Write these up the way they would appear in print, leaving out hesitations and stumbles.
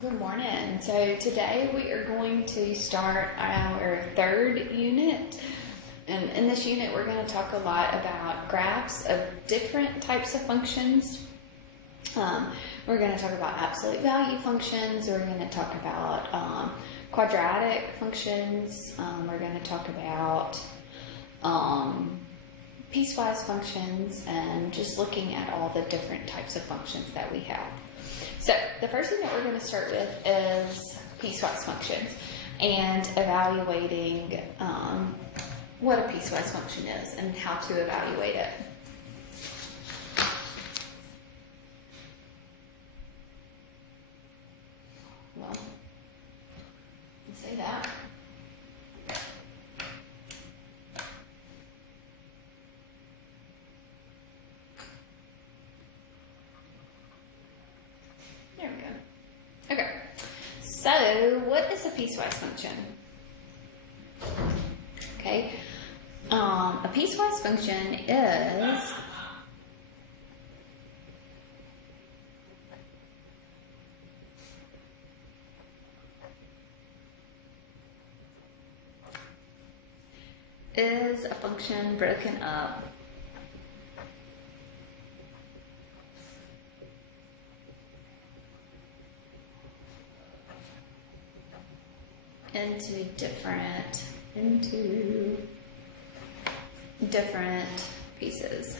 Good morning. So today we are going to start our third unit. And in this unit, we're going to talk a lot about graphs of different types of functions. We're going to talk about absolute value functions. We're going to talk about quadratic functions. We're going to talk about piecewise functions and just looking at all the different types of functions that we have. So the first thing that we're going to start with is piecewise functions and evaluating what a piecewise function is and how to evaluate it. Well, let's say that. There we go. Okay, so what is a piecewise function? Okay, a piecewise function is a function broken up into different pieces.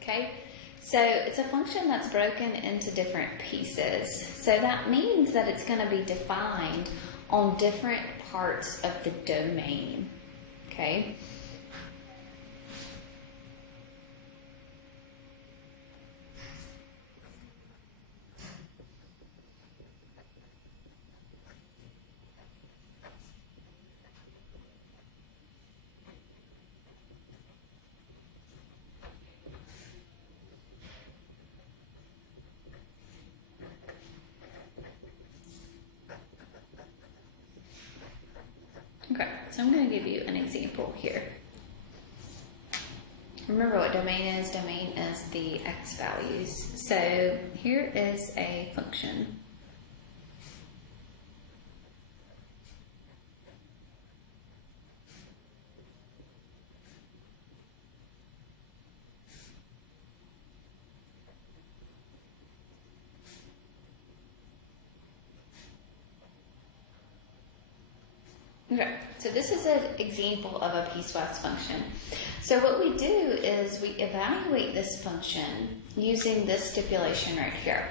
Okay, so it's a function that's broken into different pieces. So that means that it's going to be defined on different parts of the domain. Okay. Okay, so I'm going to give you an example here. Remember what domain is? Domain is the x values. So here is a function. Okay, so this is an example of a piecewise function. So what we do is we evaluate this function using this stipulation right here.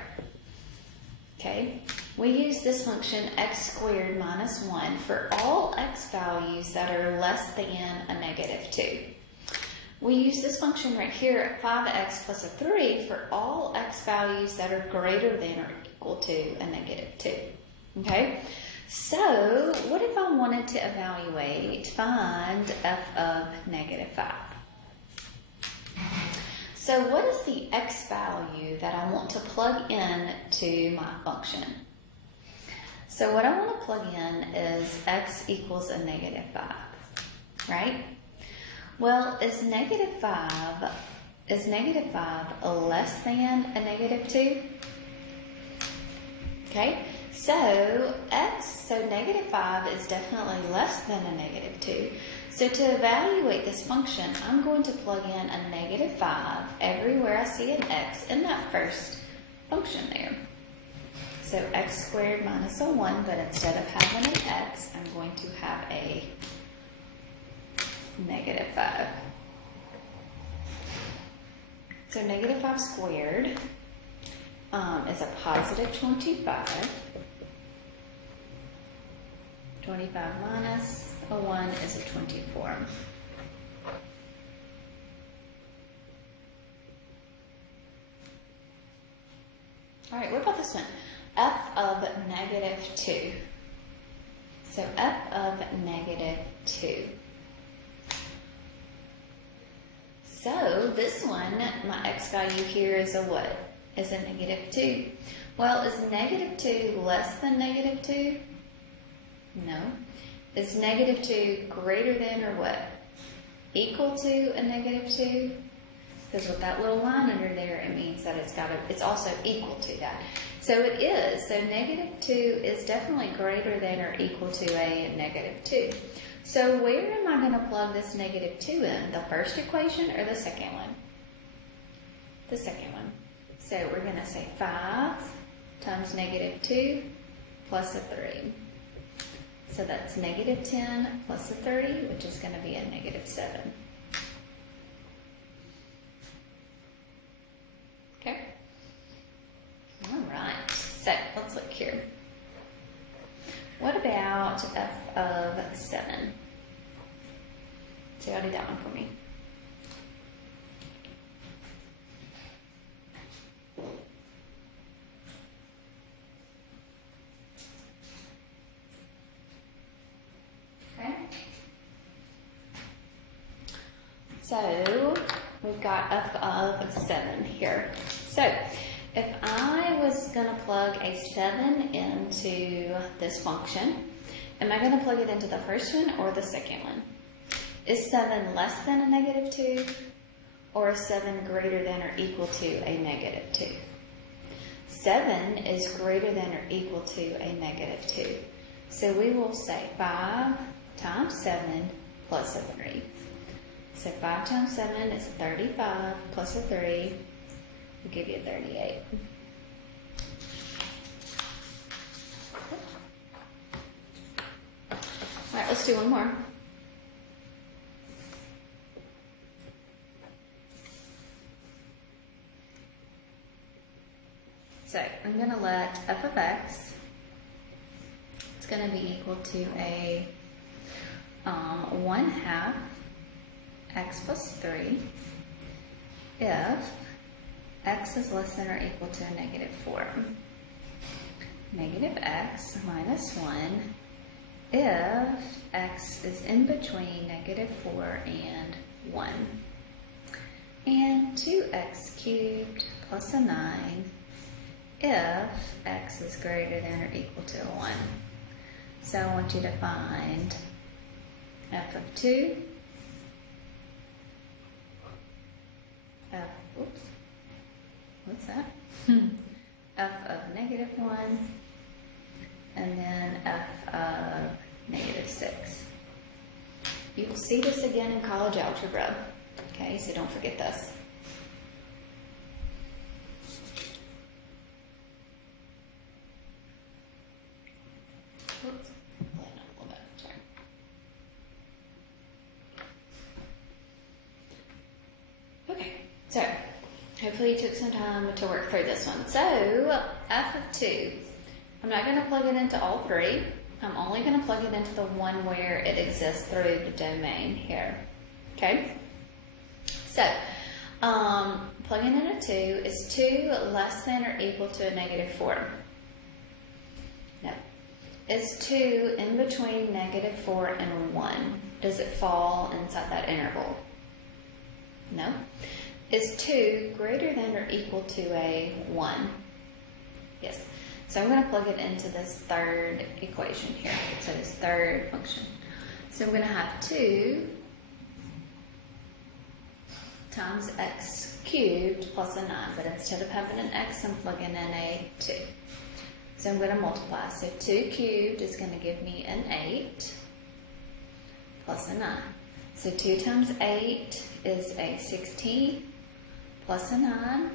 Okay, we use this function x squared minus 1 for all x values that are less than a negative 2. We use this function right here at 5x plus a 3 for all x values that are greater than or equal to a negative 2. Okay? So, what if I wanted to find f of negative 5? So, what is the x value that I want to plug in to my function? So, what I want to plug in is x equals a negative 5, right? Well, is negative 5 less than a negative 2? Okay? So negative 5 is definitely less than a negative 2. So to evaluate this function, I'm going to plug in a negative 5 everywhere I see an x in that first function there. So x squared minus a 1, but instead of having an x, I'm going to have a negative 5. So negative 5 squared is a positive 25. 25 minus a 1 is a 24. All right, what about this one? F of negative 2. So f of negative 2. So this one, my x value here is a what? Is a negative 2. Well, is negative 2 less than negative 2? No. Is negative 2 greater than or what? equal to a negative 2? Because with that little line under there, it means that it's also equal to that. So it is. So negative 2 is definitely greater than or equal to a negative 2. So where am I going to plug this negative 2 in? The first equation or the second one? The second one. So we're going to say 5 times negative 2 plus a 3. So that's negative 10 plus a 30, which is going to be a negative 7. Okay. All right. So let's look here. What about f of 7? So y'all do that one for me. Okay. So we've got f of 7 here. So if I was going to plug a 7 into this function, am I going to plug it into the first one or the second one? Is 7 less than a negative 2, or is 7 greater than or equal to a negative 2? 7 is greater than or equal to a negative 2. So we will say 5 times 7 plus a 3. So 5 times 7 is 35 plus a 3. We'll give you 38. All right, let's do one more. So I'm going to let f of x, it's going to be equal to a 1/2 x plus 3 if x is less than or equal to a negative 4. Negative x minus 1 if x is in between negative 4 and 1. And 2x cubed plus a 9 if x is greater than or equal to a 1. So I want you to find f of 2, what's that? F of negative 1, and then f of negative 6. You will see this again in college algebra, okay, so don't forget this. Oops, pull it up a little bit, sorry. Okay, so hopefully you took some time to work through this one. So, f of 2, I'm not going to plug it into all three. I'm only going to plug it into the one where it exists through the domain here. Okay? So, plugging in a 2, is 2 less than or equal to a negative 4? No. Is 2 in between negative 4 and 1? Does it fall inside that interval? No. Is 2 greater than or equal to a 1? Yes. So I'm going to plug it into this third equation here. So this third function. So I'm going to have 2 times x cubed plus a 9. But instead of having an x, I'm plugging in a 2. So I'm going to multiply. So 2 cubed is going to give me an 8 plus a 9. So 2 times 8 is a 16 plus a 9.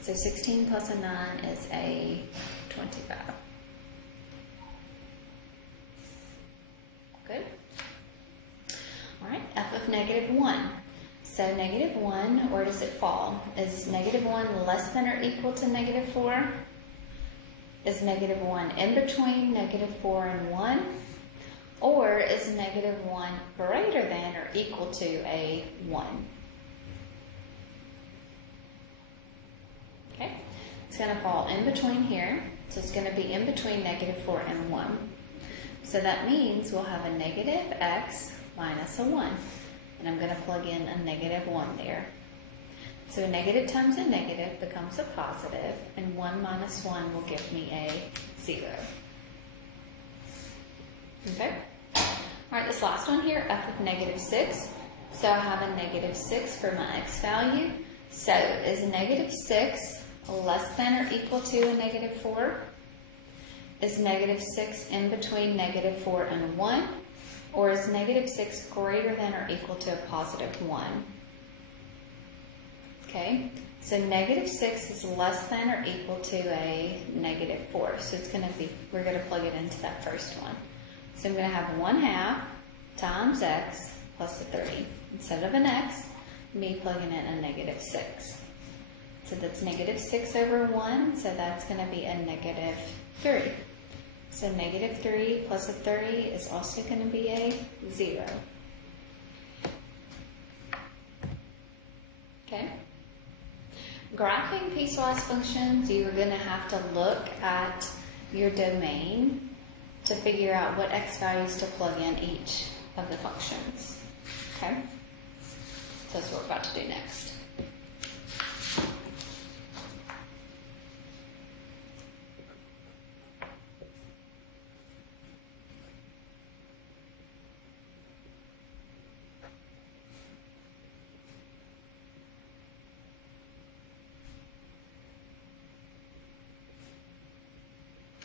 So 16 plus a 9 is a 25. Good? All right, f of negative 1. So negative 1, where does it fall? Is negative 1 less than or equal to negative 4? Is negative 1 in between negative 4 and 1? Or is negative 1 greater than or equal to a 1? Okay, it's going to fall in between here. So it's going to be in between negative 4 and 1. So that means we'll have a negative x minus a 1. And I'm going to plug in a negative 1 there. So a negative times a negative becomes a positive, and 1 minus 1 will give me a 0. Okay? All right, this last one here, f of negative 6. So I have a negative 6 for my x value. So is negative 6 less than or equal to a negative 4? Is negative 6 in between negative 4 and 1? Or is negative 6 greater than or equal to a positive 1? Okay, so negative 6 is less than or equal to a negative 4. So it's going to be, we're going to plug it into that first one. So I'm going to have 1/2 times x plus a 30. Instead of an x, me plugging in a negative 6. So that's negative 6 over 1, so that's going to be a negative 3. So negative 3 plus a 30 is also going to be a 0. Okay? Graphing piecewise functions, you are going to have to look at your domain to figure out what x values to plug in each of the functions. Okay? So that's what we're about to do next.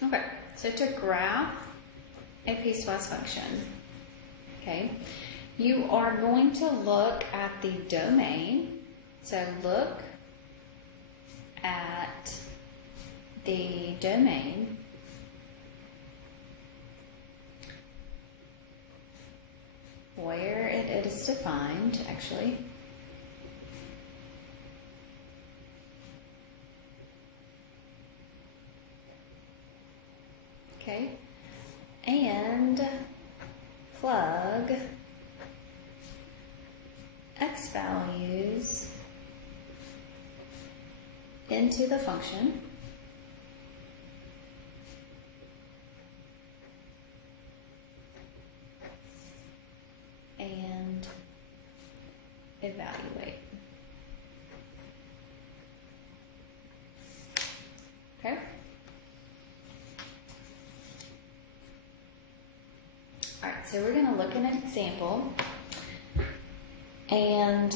Okay, so to graph a piecewise function, okay, you are going to look at the domain. So look at the domain where it is defined, actually. Okay, and plug x values into the function and evaluate. Okay. All right, so we're going to look at an example, and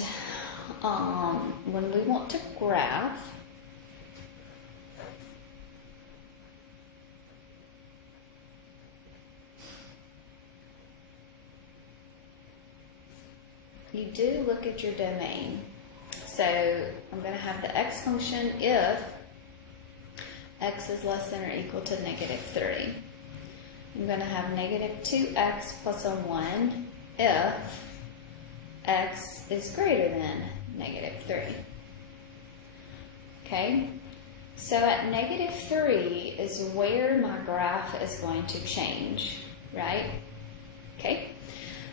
when we want to graph, you do look at your domain. So I'm going to have the x function if x is less than or equal to negative 3. I'm going to have negative 2x plus a 1 if x is greater than negative 3. Okay, so at negative 3 is where my graph is going to change, right? Okay,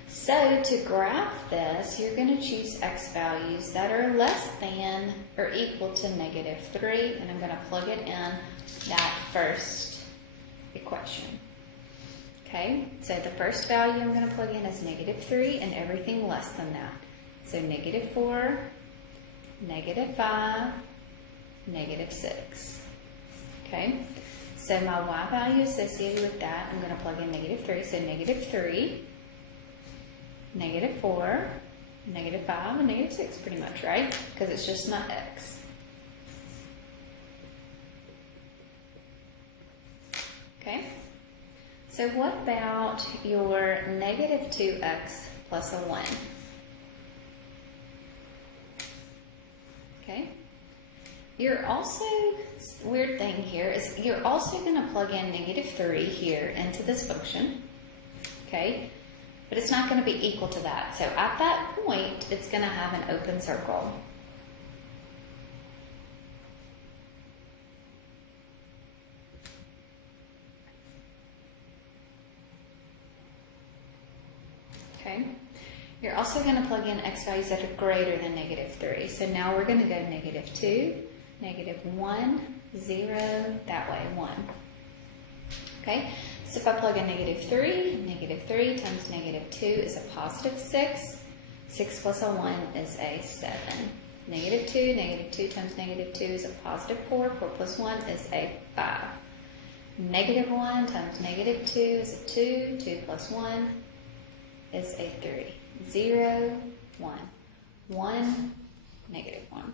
so to graph this, you're going to choose x values that are less than or equal to negative 3, and I'm going to plug it in that first equation. Okay, so the first value I'm going to plug in is negative 3 and everything less than that. So negative 4, negative 5, negative 6. Okay, so my y value associated with that, I'm going to plug in negative 3. So negative 3, negative 4, negative 5, and negative 6 pretty much, right? Because it's just not x. Okay. So what about your negative 2x plus a 1? Okay. You're also, weird thing here is you're also going to plug in negative 3 here into this function. Okay. But it's not going to be equal to that. So at that point, it's going to have an open circle. Okay. You're also going to plug in x values that are greater than negative 3. So now we're going to go negative 2, negative 1, 0, that way 1. Okay. So if I plug in negative 3 times negative 2 is a positive 6. 6 plus a 1 is a 7. Negative 2 times negative 2 is a positive 4. 4 plus 1 is a 5. Negative 1 times negative 2 is a 2. 2 plus 1 is a 3. 0, 1. 1, negative 1.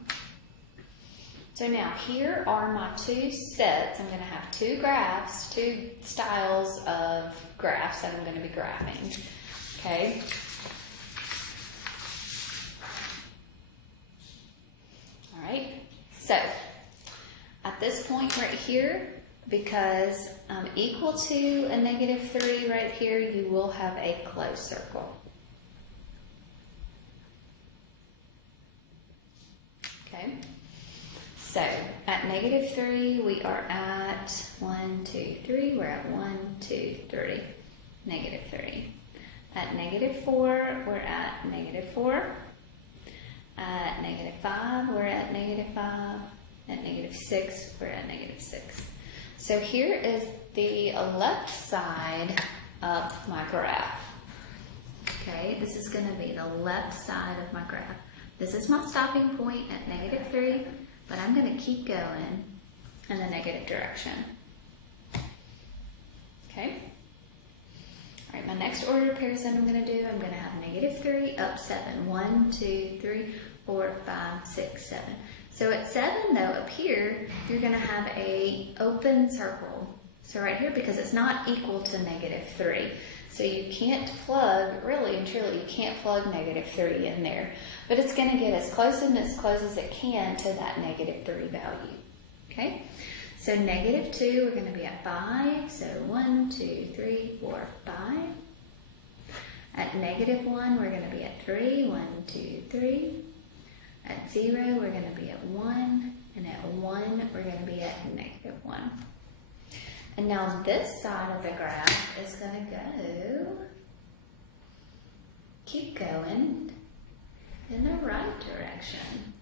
So now here are my two sets. I'm going to have two graphs, two styles of graphs that I'm going to be graphing. Okay. All right. So at this point right here, because I'm equal to a negative 3 right here, you will have a closed circle. Okay. So at negative 3, we are at 1, 2, 3. We're at 1, 2, 3. Negative 3. At negative 4, we're at negative 4. At negative 5, we're at negative 5. At negative 6, we're at negative 6. So here is the left side of my graph. Okay, this is going to be the left side of my graph. This is my stopping point at negative 3. But I'm going to keep going in the negative direction. Okay? All right, my next order of pairs that I'm going to do, I'm going to have negative 3 up 7. 1, 2, 3, 4, 5, 6, 7. So at 7, though, up here, you're going to have a open circle. So right here, because it's not equal to negative 3. So you can't plug, really and truly, you can't plug negative 3 in there. But it's going to get as close as it can to that negative 3 value. Okay? So negative 2, we're going to be at 5. So 1, 2, 3, 4, 5. At negative 1, we're going to be at 3. 1, 2, 3. At 0, we're going to be at 1. And at 1, we're going to be at negative 1. And now this side of the graph is going to keep going in the right direction.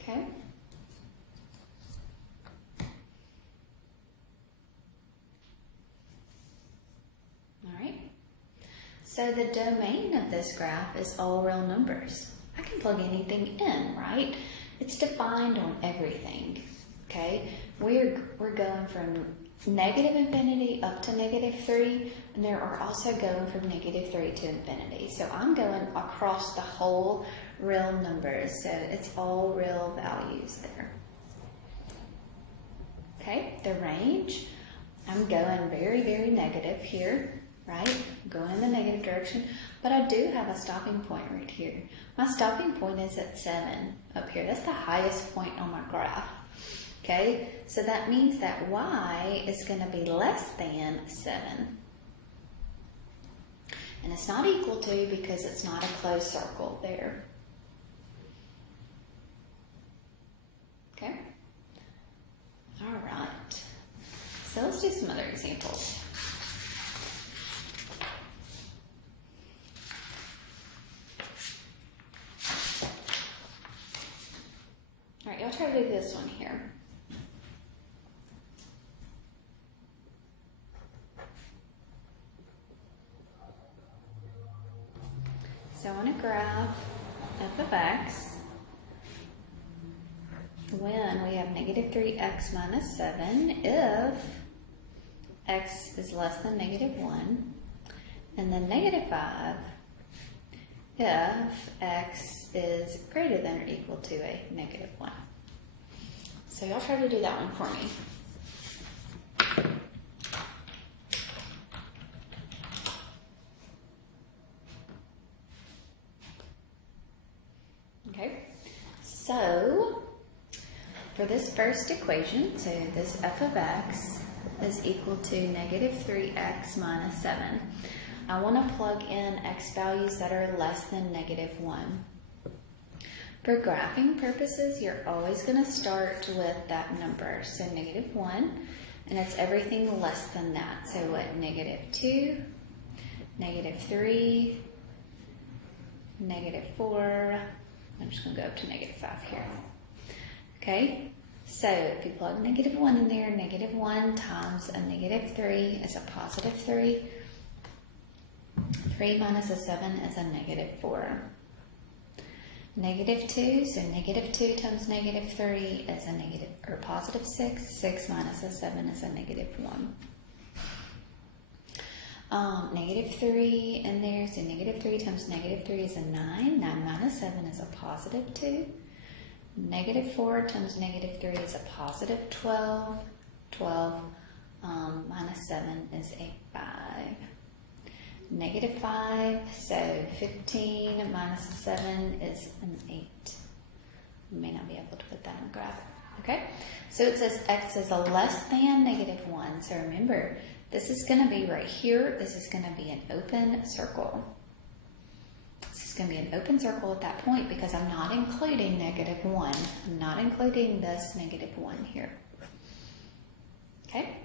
Okay? All right. So the domain of this graph is all real numbers. I can plug anything in, right? It's defined on everything. Okay? We're going from negative infinity up to negative 3, and there are also going from negative 3 to infinity. So I'm going across the whole real numbers, so it's all real values there. Okay, the range, I'm going very, very negative here, right? I'm going in the negative direction, but I do have a stopping point right here. My stopping point is at 7 up here. That's the highest point on my graph. Okay, so that means that y is going to be less than 7. And it's not equal to because it's not a closed circle there. Okay? All right. So let's do some other examples. All right, y'all try to do this one here. So on a graph f of x, when we have negative 3x minus 7, if x is less than negative 1, and then negative 5, if x is greater than or equal to a negative 1. So y'all try to do that one for me. Okay, so for this first equation, so this f of x is equal to negative 3x minus 7. I want to plug in x values that are less than negative 1. For graphing purposes, you're always going to start with that number. So negative 1, and it's everything less than that. So what, negative 2, negative 3, negative 4, I'm just going to go up to negative 5 here. Okay, so if you plug negative 1 in there, negative 1 times a negative 3 is a positive 3. 3 minus a 7 is a negative 4. Negative 2, so negative 2 times negative 3 is a negative, or positive 6. 6 minus a 7 is a negative 1. Negative 3 in there, so negative 3 times negative 3 is a 9. 9 minus 7 is a positive 2. Negative 4 times negative 3 is a positive 12. 12 minus 7 is a 5. Negative 5, so 15 minus 7 is an 8. You may not be able to put that on the graph. Okay, so it says x is a less than negative 1. So remember, this is going to be right here. This is going to be an open circle. This is going to be an open circle at that point because I'm not including negative 1. I'm not including this negative 1 here. Okay?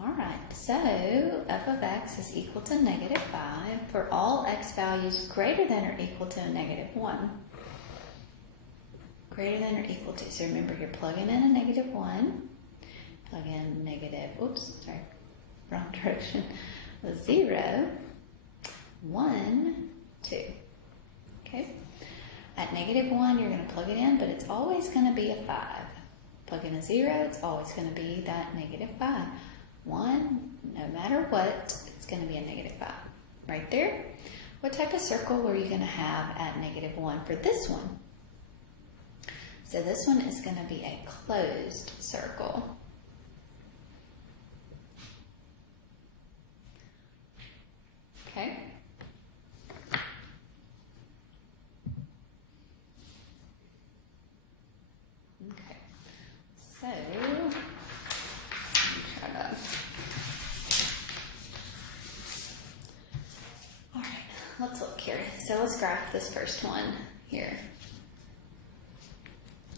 All right, so f of x is equal to negative 5 for all x values greater than or equal to a negative 1. Greater than or equal to. So remember, you're plugging in a negative 1. Plug in negative, oops, sorry, wrong direction. 0, 1, 2. Okay? At negative 1, you're going to plug it in, but it's always going to be a 5. Plug in a 0, it's always going to be that negative 5. 1, no matter what, it's going to be a negative 5. Right there. What type of circle were you going to have at negative 1 for this one? So this one is going to be a closed circle. Okay? Okay. So, let me try to... All right, let's look here. So let's graph this first one here.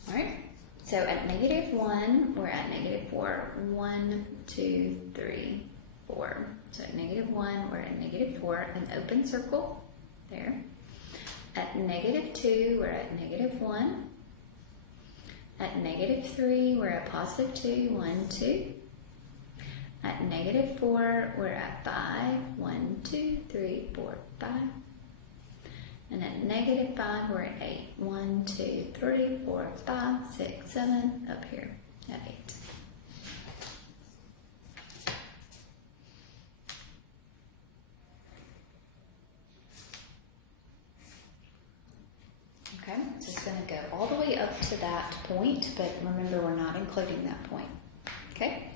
All right, so at negative 1, we're at negative 4. 1, 2, 3, 4. So at negative 1, we're at negative 4, an open circle there. At negative 2, we're at negative 1. At negative 3, we're at positive 2, 1, 2. At negative 4, we're at 5, 1, 2, 3, 4, 5. And at negative 5, we're at 8. 1, 2, 3, 4, 5, 6, 7, up here at 8. Okay, so it's going to go all the way up to that point, but remember we're not including that point. Okay?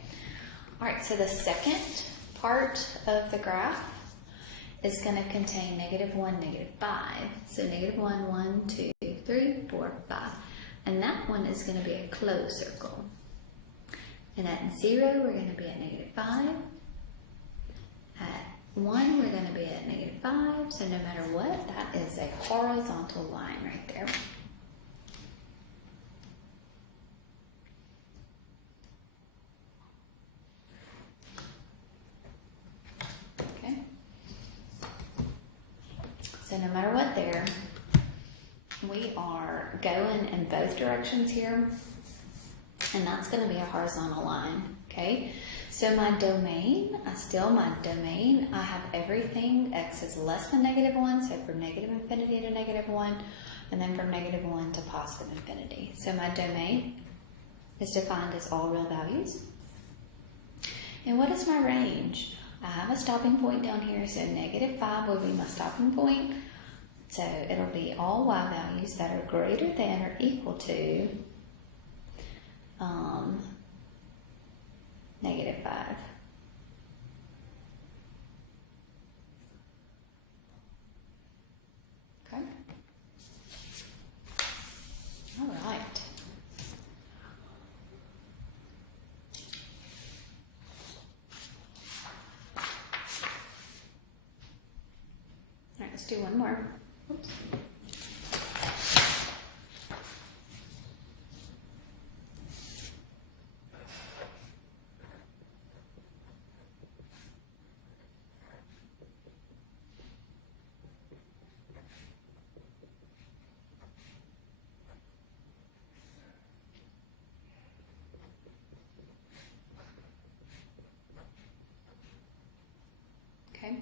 All right, so the second part of the graph is going to contain negative 1, negative 5. So negative 1, 1, 2, 3, 4, 5. And that one is going to be a closed circle. And at 0, we're going to be at negative 5. At 1, we're going to be at negative 5. So no matter what, that is a horizontal line right there. Okay. So no matter what there, we are going in both directions here, and that's going to be a horizontal line, okay? So my domain, I have everything, x is less than negative 1, so from negative infinity to negative 1, and then from negative 1 to positive infinity. So my domain is defined as all real values. And what is my range? I have a stopping point down here, so negative 5 will be my stopping point. So it'll be all y values that are greater than or equal to negative 5. Okay. All right. All right, let's do one more. Oops. Okay,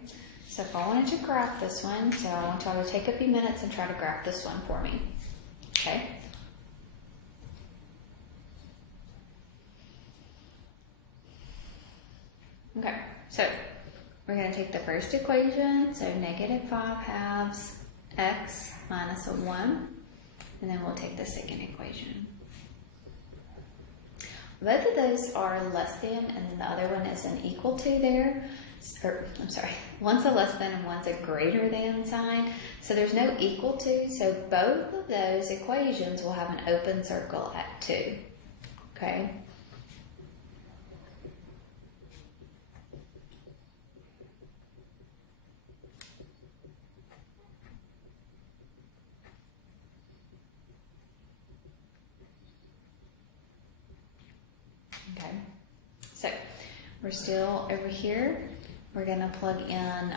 so if I wanted to graph this one, so I want y'all to take a few minutes and try to graph this one for me. Okay? Okay, so we're going to take the first equation, so -5/2 x minus a 1, and then we'll take the second equation. Both of those are less than, and then the other one is an equal to there. Or, I'm sorry, one's a less than and one's a greater than sign. So there's no equal to, so both of those equations will have an open circle at 2. Okay? Okay, so we're still over here. We're going to plug in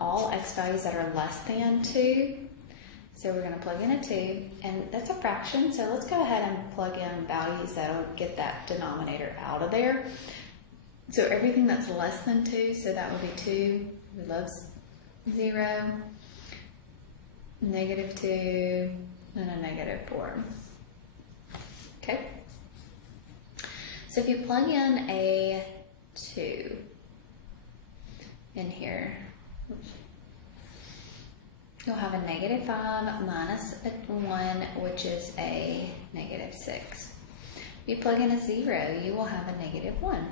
all x values that are less than 2. So we're going to plug in a 2, and that's a fraction, so let's go ahead and plug in values that will get that denominator out of there. So everything that's less than 2, so that would be 2, we love 0, -2, and a -4. Okay? So if you plug in a 2 in here, you'll have a -5 minus a 1, which is a -6. If you plug in a 0, you will have a -1.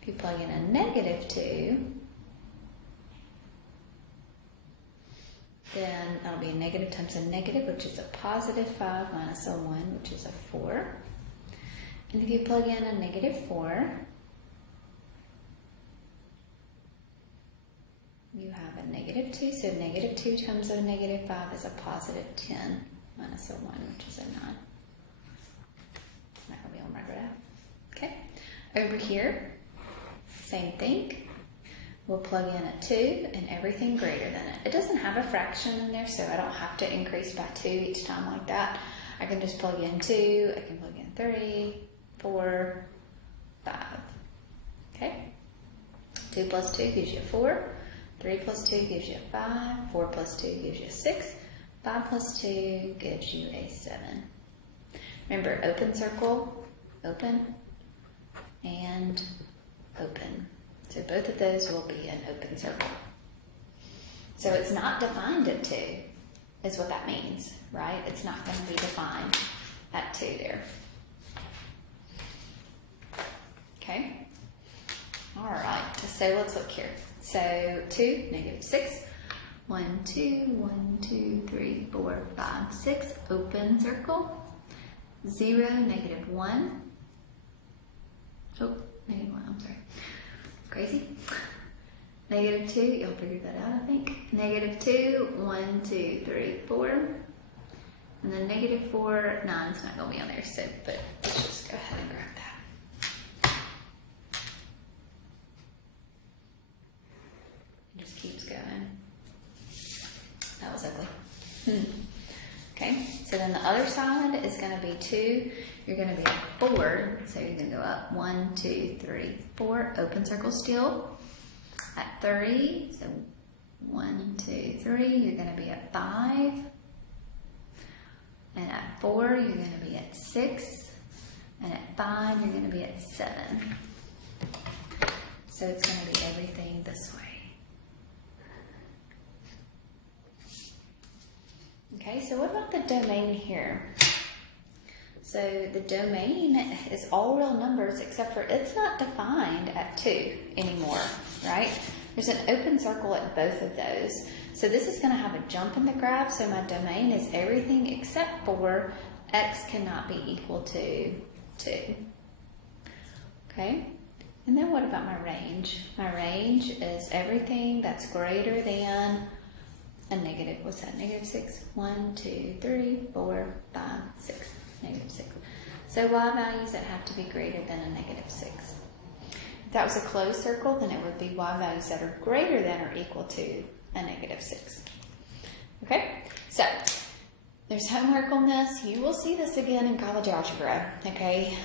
If you plug in a -2, then that'll be a negative times a negative, which is a +5 minus a 1, which is a 4. And if you plug in a -4, you have a -2, so -2 times a -5 is a +10 minus a 1, which is a 9. That will be on my graph. Okay, over here, same thing. We'll plug in a 2 and everything greater than it. It doesn't have a fraction in there, so I don't have to increase by 2 each time like that. I can just plug in 2, I can plug in 3, 4, 5. Okay, 2 plus 2 gives you 4. 3 plus 2 gives you 5, 4 plus 2 gives you 6, 5 plus 2 gives you a 7. Remember, open circle, open, and open. So both of those will be an open circle. So it's not defined at 2, is what that means, right? It's not going to be defined at 2 there. Okay? All right, so let's look here. So 2, -6, 1, 2, 1, 2, 3, 4, 5, 6, open circle. 0, -1. Oh, -1, I'm sorry. Crazy. -2, y'all figured that out, I think. -2, 1, 2, 3, 4. And then -4, 9's not going to be on there, so, but let's just go ahead and grab that. Keeps going. That was ugly. Okay, so then the other side is going to be 2. You're going to be at 4, so you're going to go up 1, 2, 3, 4. Open circle still. At 3, so 1, 2, 3. You're going to be at 5. And at 4, you're going to be at 6. And at 5, you're going to be at 7. So it's going to be everything this way. Okay, so what about the domain here? So the domain is all real numbers except for it's not defined at 2 anymore, right? There's an open circle at both of those. So this is going to have a jump in the graph, so my domain is everything except for x cannot be equal to 2. Okay, and then what about my range? My range is everything that's greater than a negative, what's that, -6? 1, 2, 3, 4, 5, 6, -6. So y values that have to be greater than a -6. If that was a closed circle, then it would be y values that are greater than or equal to a -6. Okay, so there's homework on this. You will see this again in college algebra, okay?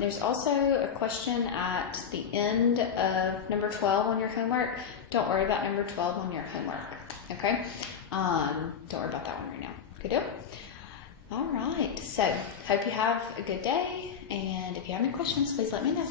There's also a question at the end of number 12 on your homework. Don't worry about number 12 on your homework, okay? Don't worry about that one right now. Good deal? All right, so hope you have a good day, and if you have any questions, please let me know.